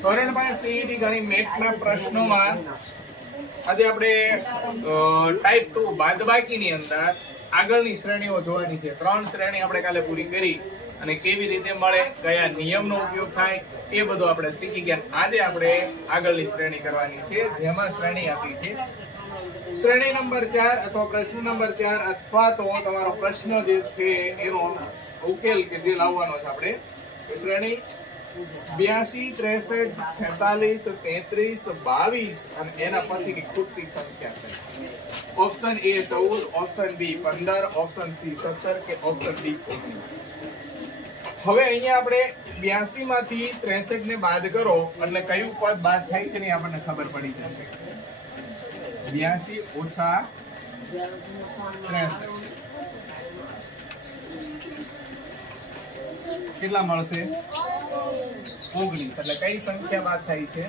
ધોરણમાં સીઈટી ગણી મેથના પ્રશ્નોમાં આજે આપણે ટાઈપ ટુ બાદબાકીની અંદર આગળની શ્રેણીઓ જોવાની છે. ત્રણ શ્રેણી આપણે કાલે પૂરી કરી અને કેવી રીતે મળે, કયા નિયમનો ઉપયોગ થાય, એ બધું આપણે શીખી ગયા. આજે આપણે આગળની શ્રેણી કરવાની છે, જેમાં શ્રેણી આપી છે. શ્રેણી નંબર ચાર અથવા પ્રશ્ન નંબર ચાર અથવા તો તમારો પ્રશ્ન જે છે, એનો ઉકેલ કે જે લાવવાનો છે આપણે. શ્રેણી બ્યાસી, ત્રેસઠ, છેતાલીસ, તેત્રીસ, બાવીસ અને એના પછી ની ખૂટતી સંખ્યા છે. ઓપ્શન એ ચૌદ ઓપ્શન બી પંદર ઓપ્શન સી સત્તર કે ઓપ્શન ડી ઓગણીસ. હવે અહીંયા આપણે બ્યાસી માંથી ત્રેસઠ ને બાદ કરો એટલે કયું પદ બાદ થાય છે ને આપણને ખબર પડી જશે. બ્યાસી ઓછા ત્રેસઠ. કેટલા મળશે? ઓગણીસ. એટલે કઈ સંખ્યા બાદ થાય છે?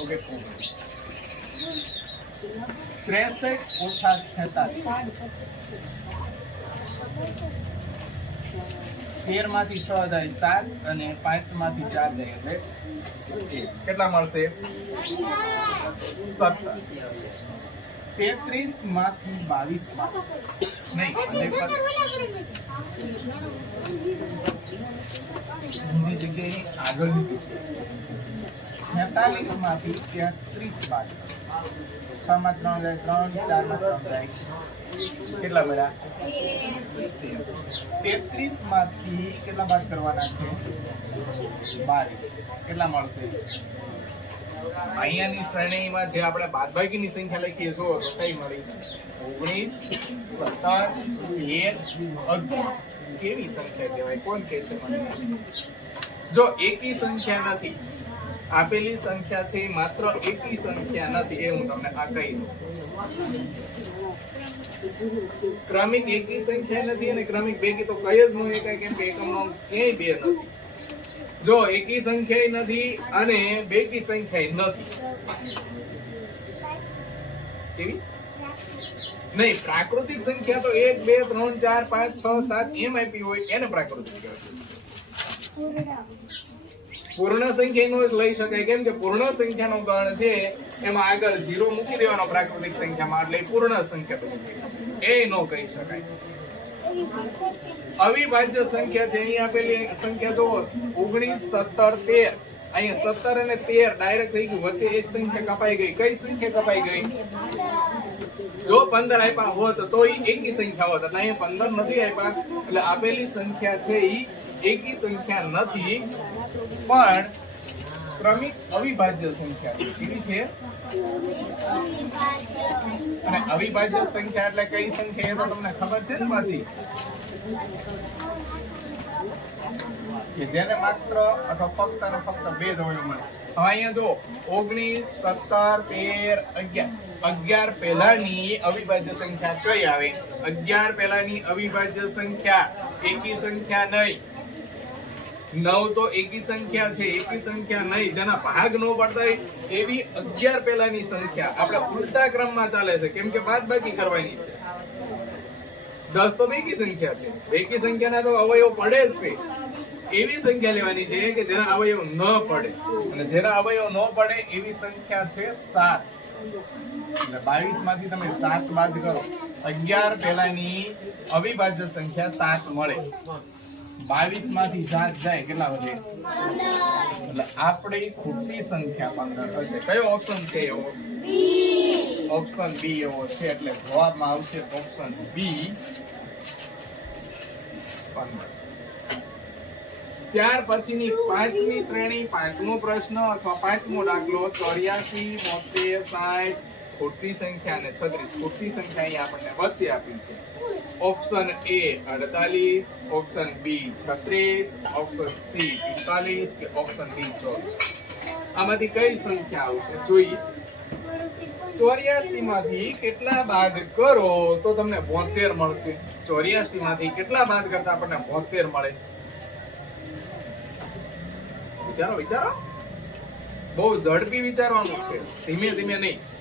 ઓકે, ઓગણીસ. ત્રેસઠ ઓછા તેરમાંથી છ જાય સાત અને પાંચ ચાર જાય એટલે કેટલા મળશે? સત્તર. તેત્રીસમાંથી બાવીસમાં નહીં જગ્યાએ આગળની જગ્યાએ છેતાલીસમાંથી તેત્રીસ બાદ છ માં ત્રણ જાય, ત્રણ ચારમાં ત્રણ જાય. કેટલા મળ્યા? તેત્રીસ. માંથી કેટલા બાદ કરવાના છે? બાવીસ કેટલા મળશે? અહીંયાની શ્રેણીમાં જે આપણે બાદબાકીની સંખ્યા લખીએ જો તો કઈ મળી? ઓગણીસ, સત્તર તેર અગિયાર. કેવી સંખ્યા કહેવાય? કોણ કહેશે મને? જો એકી સંખ્યા નથી, આપેલી સંખ્યા છે માત્ર એકી સંખ્યા નથી એ હું તમને આ કહી દઉં. ક્રમિક એકી સંખ્યા નથી અને ક્રમિક બેકી તો કઈ જ ન એકાય કેમ કે એકમનો ક્યાંય બે નથી. જો એકી સંખ્યા નથી અને બેકી સંખ્યા નથી. કેવી? નહીં, પ્રાકૃતિક સંખ્યા તો એક, બે, ત્રણ, ચાર, પાંચ, છ, સાત એમ આપી હોય એને પ્રાકૃતિક કહેવાય. પૂર્ણ સંખ્યાનો જ લઈ શકાય. કેમ કે પૂર્ણ સંખ્યાનો ગણ છે, એમાં આગળ ઝીરો મૂકી દેવાનો પ્રાકૃતિક સંખ્યામાં, એટલે પૂર્ણ સંખ્યા એ નો કહી શકાય. અવિભાજ્ય સંખ્યા છે, અહીં આપેલી સંખ્યા જુઓ. ઓગણીસ, સત્તર, તેર. અહીંયા સત્તર અને તેર ડાયરેક્ટ થઈ ગયું. વચ્ચે એક સંખ્યા કપાઈ ગઈ. કઈ સંખ્યા કપાઈ ગઈ? જો પંદર આપ્યા હોત, તો એ એકી સંખ્યા હોત. એટલે અહીંયા પંદર નથી આપ્યા. એટલે આપેલી સંખ્યા છે એ એકી સંખ્યા નથી, પણ ક્રમિક અવિભાજ્ય સંખ્યા. કેવી છે? અને અવિભાજ્ય સંખ્યા એટલે કઈ સંખ્યા એ તો તમને ખબર છે ને પાછી? કે જેને માત્ર અથવા ફક્ત અને ફક્ત બે જ મળે. હવે અહીંયા જો ઓગણીસ, સત્તર, તેર, અગિયાર. અગિયાર પહેલાની અવિભાજ્ય સંખ્યા કઈ આવે? અગિયાર પહેલાની અવિભાજ્ય સંખ્યા. એકી સંખ્યા નહીં. નવ તો એકી સંખ્યા છે, એકી સંખ્યા નહીં, જેના ભાગ નો પડતા હોય એવી અગિયાર પહેલાની સંખ્યા આપણે ઉલટા ક્રમમાં ચાલે છે. કેમ કે બાદ બાકી કરવાની છે. દસ તો બેકી સંખ્યા છે. બેકી સંખ્યાના તો અવયવ પડે જ પે એવી સંખ્યા લેવાની છે કે જેના અવયવ ન પડે. અને જેના અવયવ ન પડે એવી સંખ્યા છે સાત. એટલે બાવીસમાંથી તમે સાત બાદ કરો, અગિયાર પહેલાની અવિભાજ્ય સંખ્યા સાત મળે. બાવીસમાંથી સાત જાય, કેટલા વધે? એટલે આપણી ખોટી સંખ્યા પંદર થશે કયો ઓપ્શન છે એવો? ઓપ્શન બી એવો છે, એટલે જવાબમાં આવશે ઓપ્શન બી પંદર ત્યાર પછીની પાંચમી શ્રેણી, પાંચમો પ્રશ્ન અથવા પાંચમો દાખલો, ચોર્યાસી, બોતેર, સાઠ ખોટી સંખ્યા અને છત્રીસ. ખોટી સંખ્યા અહીં આપણને વચ્ચે આપી છે. ઓપ્શન એ અડતાલીસ. ઓપ્શન બી છત્રીસ. ઓપ્શન સી પિસ્તાલીસ. કે ઓપ્શન ડી ચોવીસ. આમાંથી કઈ સંખ્યા આવશે? જોઈએ. ચોર્યાસી માંથી કેટલા બાદ કરો તો તમને બોતેર મળશે. ચોર્યાસી માંથી કેટલા બાદ કરતા આપણને બોતેર મળે? વિચારો વિચારો. બહુ ઝડપી વિચારવાનું છે. ધીમે ધીમે નહીં.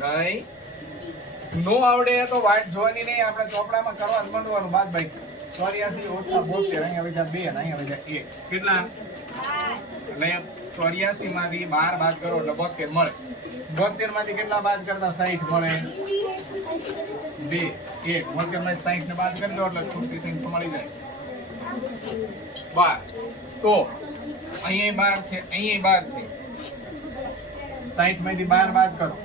નહીં. નો આવડે તો વાટ જોવાની નહીં, આપણે ચોપડામાં કરવા જ માંડવાનું બાદ ભાઈ. ચોર્યાસી ઓછા બોતેર, અહીંયા વધ્યા બે અહીંયા વધ્યા એક. કેટલા? એટલે ચોર્યાસી માંથી બાર બાદ કરો એટલે બોતેર મળે. બોતેરમાંથી કેટલા બાદ કરતા? સાહીઠ મળે. બે, એક. બોતેરમાંથી સાહીઠ ને બાદ કરી દો એટલે ખૂટતી સંખ્યા મળી જાય. બાર. તો અહીંયા બાર છે, અહીંયા બાર છે. સાહીઠમાંથી બાર બાદ કરો.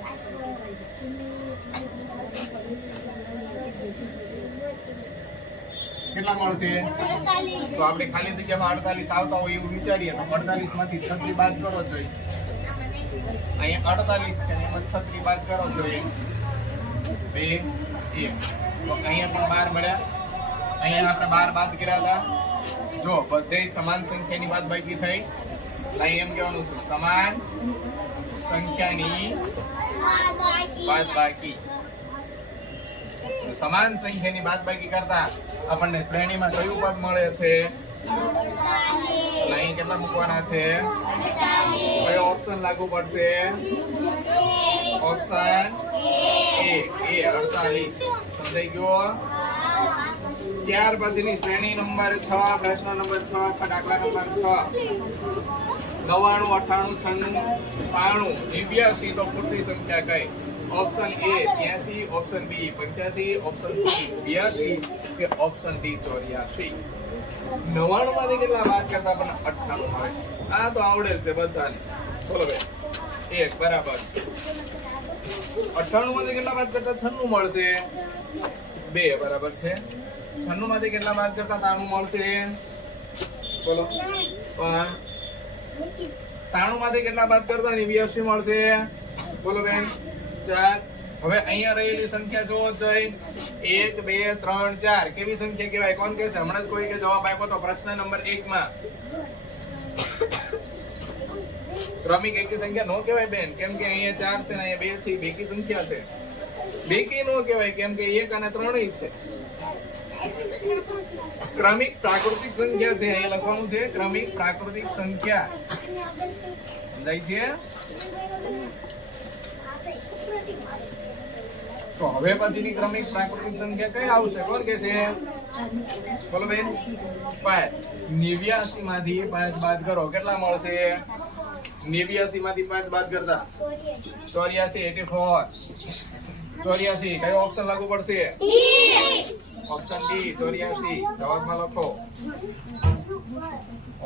કેટલા મળશે તો આપણે ખાલી જગ્યામાં અડતાલીસ આવતા હોય એવું વિચારીએ, તો અડતાલીસમાંથી છત્રી બાદ કરો જોઈએ અહીંયા અડતાલીસ છે, એમાં છત્રી બાદ કરો જોઈએ બે, એક. તો અહીંયા પણ બાર મળ્યા. અહીંયા આપણે બાર બાદ કર્યા હતા. જો, બધે સમાન સંખ્યાની બાદ બાકી થઈ. અહીં એમ કહેવાનું હતું સમાન સંખ્યાની બાદ બાકી. સમાન સંખ્યાની બાદબાકી કરતા આપણને શ્રેણીમાં કયું પદ મળે છે? અહીં કેટલા મૂકવાના છે? કયો ઓપ્શન લાગુ પડશે? ઓપ્શન એ એ અડતાલીસ. સમજાઈ ગયો? ત્યાર પછીની શ્રેણી નંબર છ પ્રશ્ન નંબર છ દાખલા નંબર છ. નવાણું અઠાણું છન્નું બાણું નેવ્યાસી તો પૂરતી સંખ્યા કઈ? Option A ત્યાસી. ઓપ્શન બી પંચ્યાસી. ઓપ્શન સી બ્યાસી. કે ઓપ્શન ડી ચોર્યાસી. નવાણું માંથી કેટલા વાત કરતા પણ અઠ્ઠાણું મળે આ તો આવડે તે બધાને. બોલો ભાઈ એક, બરાબર છે. અઠ્ઠાણું માંથી કેટલા વાત કરતા છન્નું મળશે? બે, બરાબર છે. છન્નું માંથી કેટલા વાત કરતા તાણું મળશે? બોલો. તાણું માંથી કેટલા વાત કરતા નેવ્યાસી મળશે? બોલો બેન. ચાર. હવે અહીંયા રહેલી સંખ્યા જુઓ જોઈ એક, બે, ત્રણ, ચાર. કેવી સંખ્યા કહેવાય? કોણ છે હમણાં કોઈ કે જવાબ આપ્યો તો પ્રશ્ન નંબર એક માં ક્રમિક એકી સંખ્યા નો કહેવાય બેન? કેમ કે અહીંયા ચાર છે ને અહીંયા બે છે, બેકી સંખ્યા છે. બેકી નો કહેવાય, કેમ કે એક અને ત્રણેય છે. ક્રમિક પ્રાકૃતિક સંખ્યા છે, અહીંયા લખવાનું છે, ક્રમિક પ્રાકૃતિક સંખ્યા. સમજાય છે? તો હવે પછીની ક્રમિક પ્રાકૃતિક સંખ્યા કઈ આવશે? કોણ કે છે? બોલો બેન. પાંચ નેવ્યાસી માંથી પાંચ બાદ કરો. કેટલા મળશે? નેવ્યાસી માંથી પાંચ બાદ કરતા? ચોર્યાસી. એટી ફોર ચોર્યાસી. કયો ઓપ્શન લાગુ પડશે? ઓપ્શન ડી ચોર્યાસી. જવાબમાં લખો.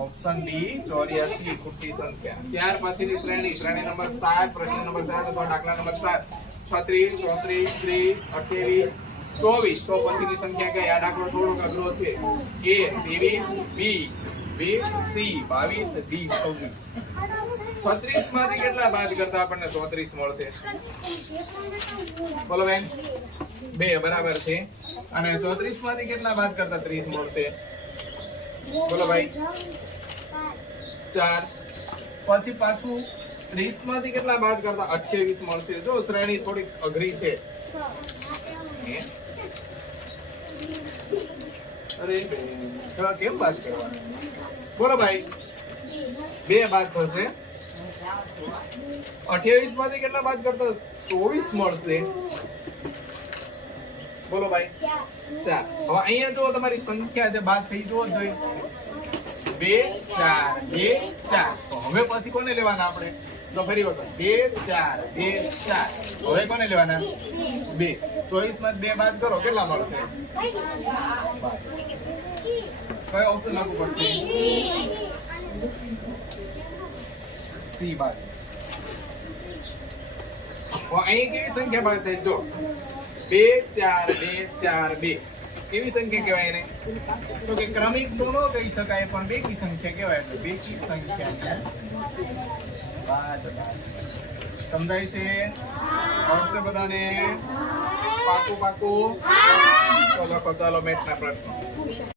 ઓપ્શન ડી ચોર્યાસી. ખોટી સંખ્યા. ત્યાર પછીની શ્રેણી. શ્રેણી નંબર સાત, પ્રશ્ન નંબર સાત અથવા દાખલા નંબર સાત. છત્રીસ, ચોત્રીસ, ત્રીસ, અઠ્યાવીસ, ચોવીસ. તો પછીની સંખ્યા કઈ આ દાખલો થોડોક અઘરો છે. એ, ત્રેવીસ, બી, વીસ, સી, બાવીસ, ડી, છવ્વીસ. છત્રીસમાંથી કેટલા બાદ કરતા આપણને ચોત્રીસ મળશે? બોલો બેન. બે, બરાબર છે. અને ચોત્રીસમાંથી કેટલા બાદ કરતા ત્રીસ મળશે? બોલો ભાઈ. ચાર. પછી પાછું ત્રીસમાંથી કેટલા બાદ કરતા? અઠ્યાવીસ મળશે. જો શ્રેણી થોડીક અઘરી છે. અરે બેન, કેમ બાદ કરવા? બોલો ભાઈ. બે બાદ થશે અઠ્યાવીસમાંથી કેટલા બાદ કરતા? ચોવીસ મળશે. બોલો ભાઈ. ચાર. હવે અહીંયા જુઓ તમારી સંખ્યા છે. બાદ થઈ જુઓ જોઈએ બે ચાર. બે ચાર. હવે પછી કોને લેવાના આપણે? તો ફરી વખત. બે ચાર બે ચાર. હવે કોને લેવાના? બે. ચોવીસમાં બે બાદ કરો. કેટલા મળશે? કયો ઓપ્શન લાગુ પડશે? સી બાદ. અહીં કેવી સંખ્યા બાદ જો. બે, ચાર બે ચાર, બે. કેવી સંખ્યા કહેવાય એને? તો કે ક્રમિક તો ન કહી શકાય, પણ બેકી સંખ્યા કહેવાય. એટલે બેકી સંખ્યા સમજાય છે? આવડશે બધાને? પાકું પાકું. તો લખો ચાલો મેથના પ્રશ્નો.